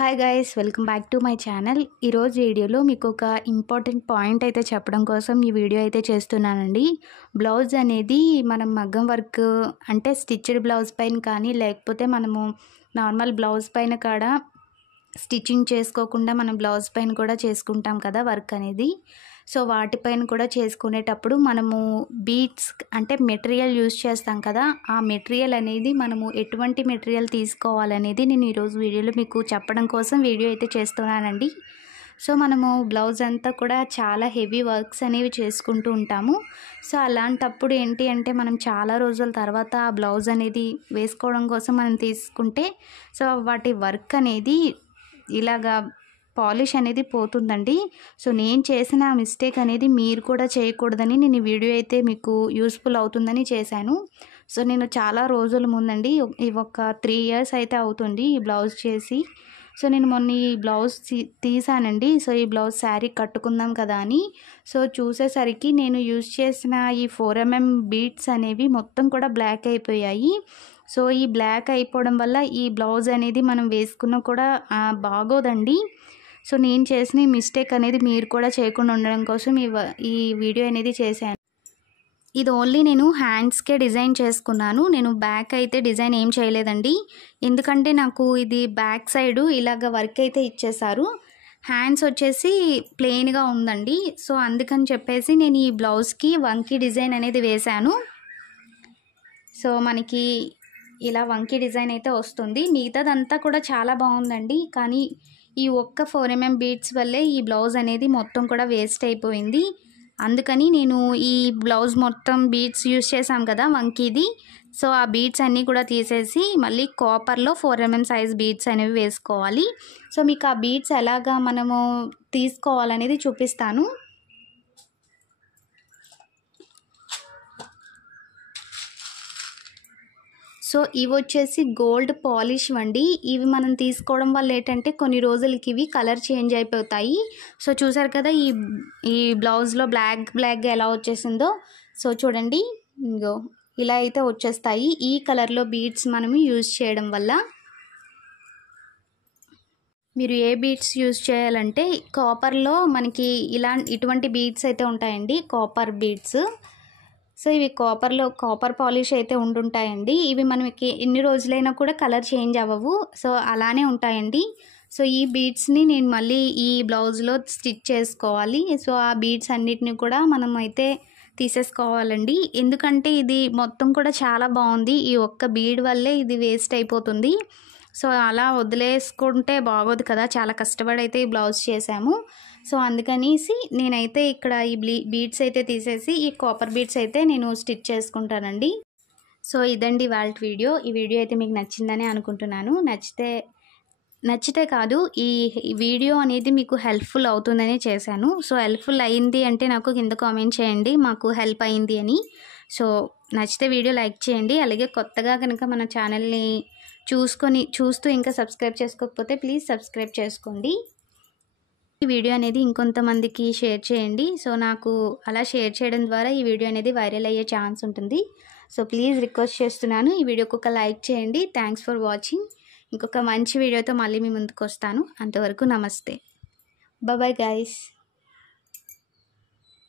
Hi guys, welcome back to my channel. ఈరోజు వీడియోలో మీకు ఒక ఇంపార్టెంట్ పాయింట్ అయితే చెప్పడం కోసం ఈ వీడియో అయితే చేస్తున్నానండి. బ్లౌజ్ అనేది మనం మగ్గం వర్క్ అంటే స్టిచ్డ్ బ్లౌజ్ పైన కానీ లేకపోతే మనము నార్మల్ బ్లౌజ్ పైన కూడా స్టిచ్చింగ్ చేసుకోకుండా మనం బ్లౌజ్ పైన కూడా చేసుకుంటాం కదా వర్క్ అనేది. సో వాటిపైన కూడా చేసుకునేటప్పుడు మనము బీడ్స్ అంటే మెటీరియల్ యూజ్ చేస్తాం కదా, ఆ మెటీరియల్ అనేది మనము ఎటువంటి మెటీరియల్ తీసుకోవాలనేది నేను ఈరోజు వీడియోలో మీకు చెప్పడం కోసం వీడియో అయితే చేస్తున్నానండి. సో మనము బ్లౌజ్ అంతా కూడా చాలా హెవీ వర్క్స్ అనేవి చేసుకుంటూ ఉంటాము. సో అలాంటప్పుడు ఏంటి అంటే మనం చాలా రోజుల తర్వాత ఆ బ్లౌజ్ అనేది వేసుకోవడం కోసం మనం తీసుకుంటే సో వాటి వర్క్ అనేది ఇలాగా పాలిష్ అనేది పోతుందండి. సో నేను చేసిన మిస్టేక్ అనేది మీరు కూడా చేయకూడదని నేను ఈ వీడియో అయితే మీకు యూస్ఫుల్ అవుతుందని చేశాను. సో నేను చాలా రోజుల ముందండి, ఒక 3 years అయితే అవుతుంది ఈ బ్లౌజ్ చేసి. సో నేను మొన్న ఈ బ్లౌజ్ తీసానండి. సో ఈ బ్లౌజ్ శారీ కట్టుకుందాం కదా అని సో చూసేసరికి నేను యూజ్ చేసిన ఈ 4mm బీడ్స్ అనేవి మొత్తం కూడా బ్లాక్ అయిపోయాయి. సో ఈ బ్లాక్ అయిపోవడం వల్ల ఈ బ్లౌజ్ అనేది మనం వేసుకున్నా కూడా బాగోదండి. సో నేను చేసిన ఈ మిస్టేక్ అనేది మీరు కూడా చేయకుండా ఉండడం కోసం ఈ వీడియో అనేది చేశాను. ఇది ఓన్లీ నేను హ్యాండ్స్కే డిజైన్ చేసుకున్నాను. నేను బ్యాక్ అయితే డిజైన్ ఏం చేయలేదండి, ఎందుకంటే నాకు ఇది బ్యాక్ సైడు ఇలాగ వర్క్ అయితే ఇచ్చేసారు. హ్యాండ్స్ వచ్చేసి ప్లెయిన్గా ఉందండి. సో అందుకని చెప్పేసి నేను ఈ బ్లౌజ్కి వంకీ డిజైన్ అనేది వేశాను. సో మనకి ఇలా వంకీ డిజైన్ అయితే వస్తుంది. మిగతాదంతా కూడా చాలా బాగుందండి, కానీ ఈ ఒక్క 4mm బీడ్స్ వల్లే ఈ బ్లౌజ్ అనేది మొత్తం కూడా వేస్ట్ అయిపోయింది. అందుకని నేను ఈ బ్లౌజ్ మొత్తం బీడ్స్ యూజ్ చేసాం కదా వంకీది, సో ఆ బీడ్స్ అన్నీ కూడా తీసేసి మళ్ళీ కాపర్లో 4mm సైజ్ బీడ్స్ అనేవి వేసుకోవాలి. సో మీకు ఆ బీడ్స్ ఎలాగా మనము తీసుకోవాలనేది చూపిస్తాను. సో ఇవి వచ్చేసి గోల్డ్ పాలిష్ వండి. ఇవి మనం తీసుకోవడం వల్ల ఏంటంటే కొన్ని రోజులకి ఇవి కలర్ చేంజ్ అయిపోతాయి. సో చూసారు కదా ఈ బ్లౌజ్లో బ్లాక్గా ఎలా వచ్చేసిందో. సో చూడండి, ఇంగో ఇలా అయితే వచ్చేస్తాయి ఈ కలర్లో బీడ్స్ మనము యూజ్ చేయడం వల్ల. మీరు ఏ బీడ్స్ యూజ్ చేయాలంటే కాపర్లో మనకి ఇటువంటి బీడ్స్ అయితే ఉంటాయండి, కాపర్ బీడ్స్. సో ఇవి కాపర్ పాలిష్ అయితే ఉంటుంటాయండి. ఇవి మనకి ఎన్ని రోజులైనా కూడా కలర్ చేంజ్ అవ్వవు, సో అలానే ఉంటాయండి. సో ఈ బీడ్స్ని నేను మళ్ళీ ఈ బ్లౌజ్లో స్టిచ్ చేసుకోవాలి. సో ఆ బీడ్స్ అన్నిటిని కూడా మనం అయితే తీసేసుకోవాలండి, ఎందుకంటే ఇది మొత్తం కూడా చాలా బాగుంది. ఈ ఒక్క బీడ్ వల్లే ఇది వేస్ట్ అయిపోతుంది. సో అలా వదిలేసుకుంటే బాగోదు కదా, చాలా కష్టపడి అయితే ఈ బ్లౌజ్ చేసాము. సో అందుకనేసి నేనైతే ఇక్కడ ఈ బీడ్స్ అయితే తీసేసి ఈ కాపర్ బీడ్స్ అయితే నేను స్టిచ్ చేసుకుంటానండి. సో ఇదండి వాళ్ళ వీడియో. ఈ వీడియో అయితే మీకు నచ్చిందని అనుకుంటున్నాను. నచ్చితే కాదు, ఈ వీడియో అనేది మీకు హెల్ప్ఫుల్ అవుతుందని చేశాను. సో హెల్ప్ఫుల్ అయింది అంటే నాకు కింద కామెంట్ చేయండి మాకు హెల్ప్ అయింది అని. సో నచ్చితే వీడియో లైక్ చేయండి. అలాగే కొత్తగా కనుక మన ఛానల్ని చూస్తూ ఇంకా సబ్స్క్రైబ్ చేసుకోకపోతే ప్లీజ్ సబ్స్క్రైబ్ చేసుకోండి. ఈ వీడియో అనేది ఇంకొంతమందికి షేర్ చేయండి. సో నాకు అలా షేర్ చేయడం ద్వారా ఈ వీడియో అనేది వైరల్ అయ్యే ఛాన్స్ ఉంటుంది. సో ప్లీజ్ రిక్వెస్ట్ చేస్తున్నాను, ఈ వీడియోకి ఒక లైక్ చేయండి. Thanks for watching. ఇంకొక మంచి వీడియోతో మళ్ళీ మీ ముందుకు వస్తాను. అంతవరకు నమస్తే, బాయ్ గైస్.